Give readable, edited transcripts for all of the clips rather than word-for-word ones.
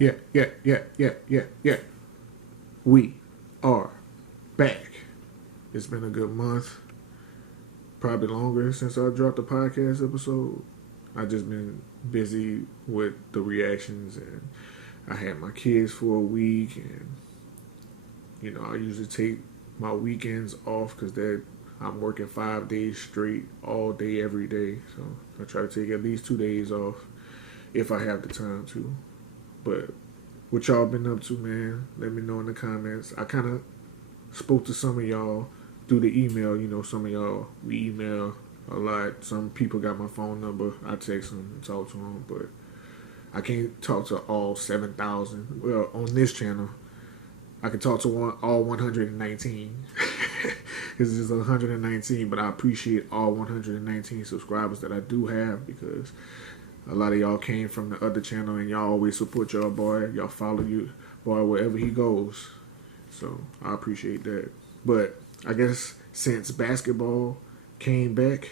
Yeah. We are back. It's been a good month, probably longer since I dropped the podcast episode. I just been busy with the reactions, and I had my kids for a week, and I usually take my weekends off because that I'm working 5 days straight, all day, every day. So I try to take at least 2 days off if I have the time to. But what y'all been up to, man? Let me know in the comments. I kind of spoke to some of y'all through the email. Some of y'all, we email a lot. Some people got my phone number. I text them and talk to them, but I can't talk to all 7,000. Well, on this channel, I can talk to all 119. It's just 119, but I appreciate all 119 subscribers that I do have, because a lot of y'all came from the other channel and y'all always support y'all boy. Y'all follow you boy wherever he goes. So I appreciate that. But I guess since basketball came back,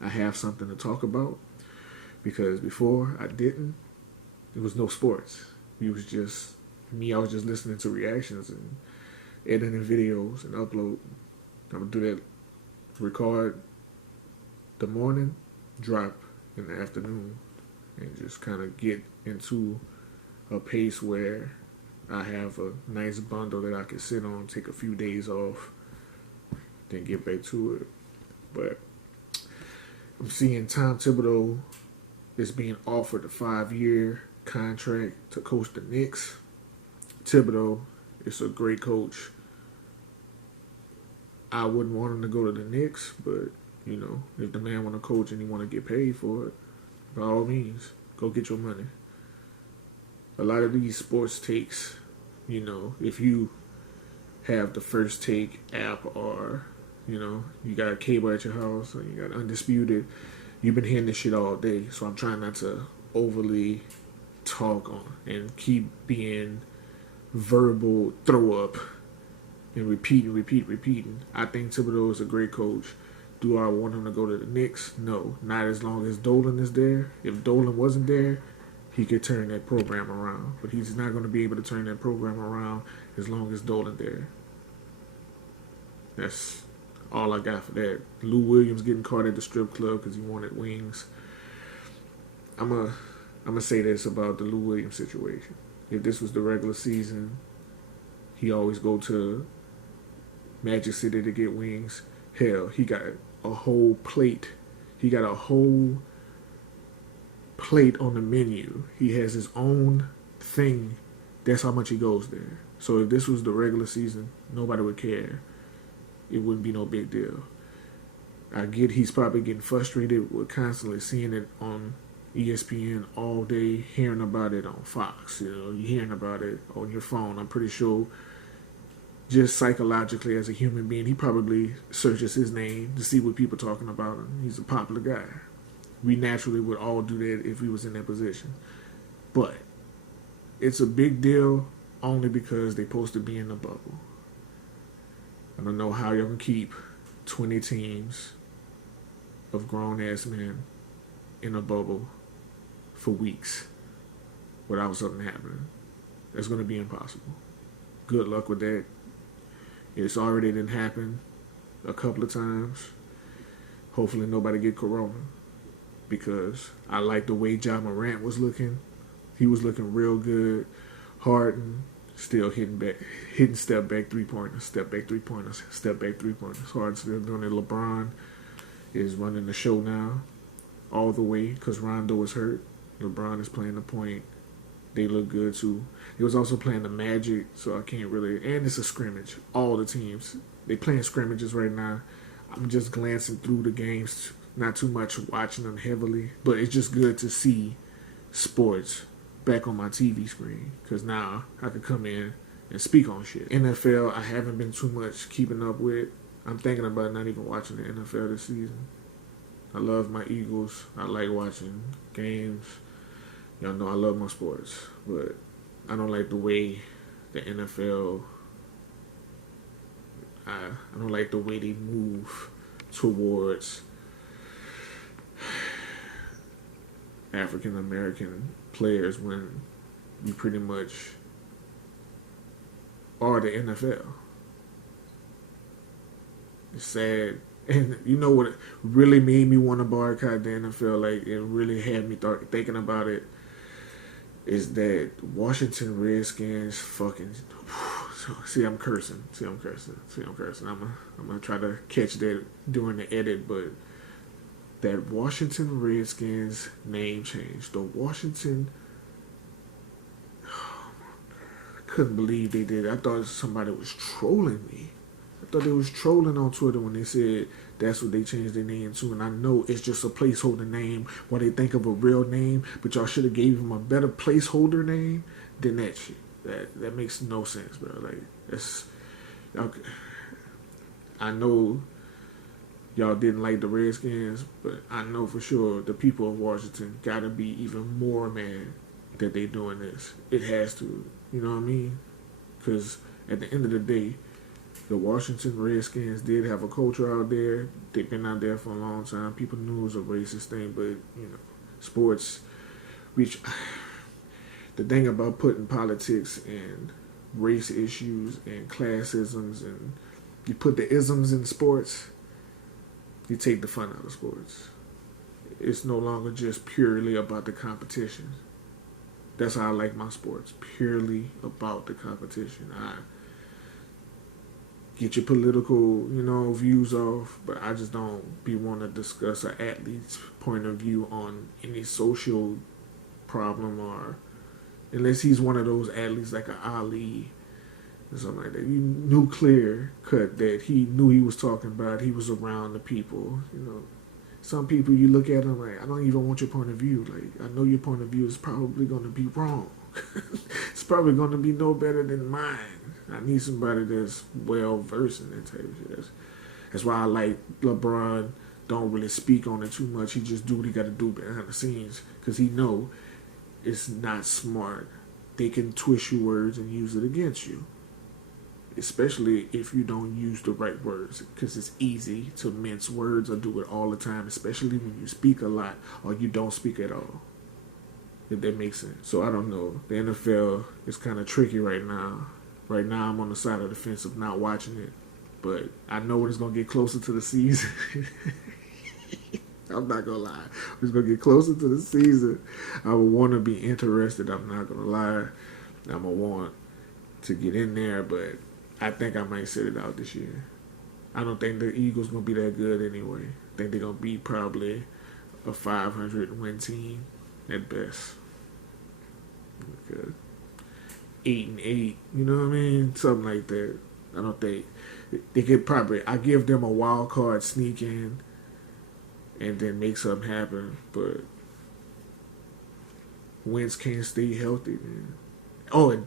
I have something to talk about, because before I didn't. There was no sports. It was just me. I was just listening to reactions and editing videos and upload. I'm gonna do that. Record the morning, drop in the afternoon, and just kind of get into a pace where I have a nice bundle that I can sit on, take a few days off, then get back to it. But I'm seeing Tom Thibodeau is being offered a 5-year contract to coach the Knicks. Thibodeau is a great coach. I wouldn't want him to go to the Knicks, but if the man want to coach and he want to get paid for it, by all means, go get your money. A lot of these sports takes, if you have the First Take app, or you got a cable at your house, or you got Undisputed, you've been hearing this shit all day. So I'm trying not to overly talk on and keep being verbal throw up and repeating. I think Thibodeau is a great coach. Do I want him to go to the Knicks? No, not as long as Dolan is there. If Dolan wasn't there, he could turn that program around. But he's not going to be able to turn that program around as long as Dolan there. That's all I got for that. Lou Williams getting caught at the strip club because he wanted wings. I'm gonna say this about the Lou Williams situation. If this was the regular season, he always go to Magic City to get wings. Hell, he got a whole plate. He got a whole plate on the menu. He has his own thing. That's how much he goes there. So if this was the regular season, nobody would care. It wouldn't be no big deal. I get he's probably getting frustrated with constantly seeing it on ESPN all day, hearing about it on Fox. You're hearing about it on your phone. I'm pretty sure just psychologically as a human being, he probably searches his name to see what people are talking about him. He's a popular guy. We naturally would all do that if we was in that position. But it's a big deal only because they're supposed to be in the bubble. I don't know how y'all can keep 20 teams of grown-ass men in a bubble for weeks without something happening. That's going to be impossible. Good luck with that. It's already didn't happen a couple of times. Hopefully nobody get corona, because I like the way Ja Morant was looking. He was looking real good. Harden still hitting step back 3-pointers. Harden still doing it. LeBron is running the show now, all the way, because Rondo is hurt. LeBron is playing the point. They look good too. He was also playing the Magic, so I can't really. And it's a scrimmage. All the teams, they playing scrimmages right now. I'm just glancing through the games, not too much watching them heavily, but it's just good to see sports back on my TV screen, because now I could come in and speak on shit. NFL, I haven't been too much keeping up with. I'm thinking about not even watching the NFL this season. I love my Eagles. I like watching games. Y'all know I love my sports, but I don't like the way the NFL, I don't like the way they move towards African American players when we pretty much are the NFL. It's sad. And you know what really made me want to boycott the NFL? Like, it really had me thinking about it. Is that Washington Redskins fucking. See, I'm cursing. I'm gonna try to catch that during the edit, but that Washington Redskins name change. The Washington. I couldn't believe they did it. I thought somebody was trolling me. I thought they was trolling on Twitter when they said that's what they changed their name to. And I know it's just a placeholder name while they think of a real name, but y'all should have gave them a better placeholder name than that shit. That makes no sense, bro. Like, that's okay. I know y'all didn't like the Redskins, but I know for sure the people of Washington gotta be even more mad that they doing this. It has to, you know what I mean? Because at the end of the day, the Washington Redskins did have a culture out there. They've been out there for a long time. People knew it was a racist thing, but you know, sports. The thing about putting politics and race issues and classisms, and you put the isms in sports, you take the fun out of sports. It's no longer just purely about the competition. That's how I like my sports. Purely about the competition. I get your political, views off, but I just don't be want to discuss an athlete's point of view on any social problem, or unless he's one of those athletes like an Ali or something like that. You knew clear cut that he knew he was talking about. He was around the people. Some people you look at them like, I don't even want your point of view. Like, I know your point of view is probably going to be wrong. It's probably going to be no better than mine. I need somebody that's well versed in that type of shit. That's why I like LeBron. Don't really speak on it too much. He just do what he got to do behind the scenes, because he know it's not smart. They can twist your words and use it against you, especially if you don't use the right words, because it's easy to mince words or do it all the time, especially when you speak a lot or you don't speak at all, if that makes sense. So I don't know. The NFL is kind of tricky right now. Right now I'm on the side of the fence of not watching it, but I know when it's going to get closer to the season. I'm not going to lie. When it's going to get closer to the season, I will want to be interested. I'm not going to lie. I'm going to want to get in there, but I think I might sit it out this year. I don't think the Eagles going to be that good anyway. I think they're going to be probably a 500 win team at best. Good. 8-8, you know what I mean? Something like that. I don't think they could probably. I give them a wild card sneak in, and then make something happen. But Wentz can't stay healthy, man. Oh, and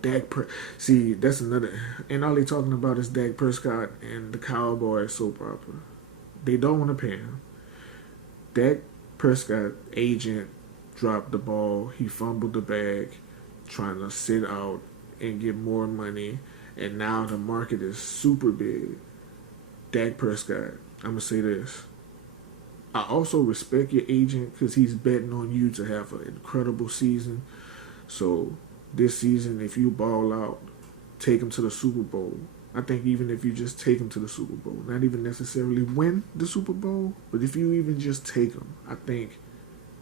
see, that's another. And all they talking about is Dak Prescott and the Cowboys soap opera. They don't want to pay him. Dak Prescott agent dropped the ball. He fumbled the bag, trying to sit out and get more money, and now the market is super big. Dak Prescott, I'm gonna say this. I also respect your agent because he's betting on you to have an incredible season. So this season, if you ball out, take him to the Super Bowl. I think even if you just take him to the Super Bowl, not even necessarily win the Super Bowl, but if you even just take him, I think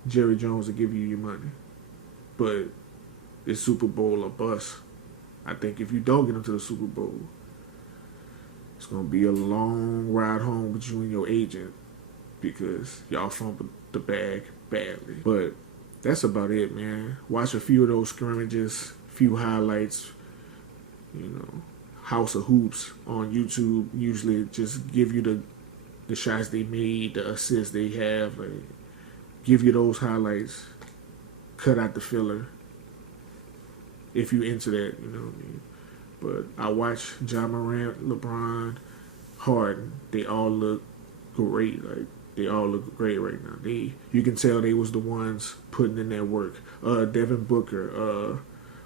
Jerry Jones will give you your money. But it's Super Bowl or bust. I think if you don't get him to the Super Bowl, it's going to be a long ride home with you and your agent, because y'all fumbled the bag badly. But that's about it, man. Watch a few of those scrimmages, few highlights, House of Hoops on YouTube. Usually just give you the shots they made, the assists they have, like, give you those highlights, cut out the filler. If you into that, you know what I mean. But I watch Ja Morant, LeBron, Harden. They all look great. Like, they all look great right now. You can tell they was the ones putting in that work. Devin Booker,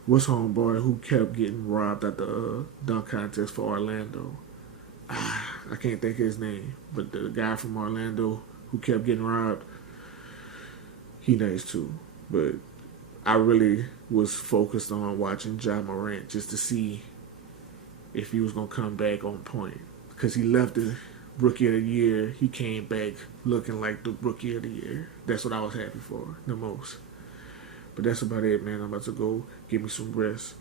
what's homeboy who kept getting robbed at the dunk contest for Orlando? I can't think of his name, but the guy from Orlando who kept getting robbed, he nice too. But I really was focused on watching Ja Morant just to see if he was gonna come back on point, because he left the Rookie of the Year. He came back looking like the Rookie of the Year. That's what I was happy for the most. But that's about it, man. I'm about to go get me some rest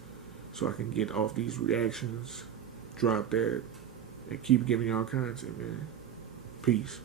so I can get off these reactions, drop that, and keep giving y'all content, man. Peace.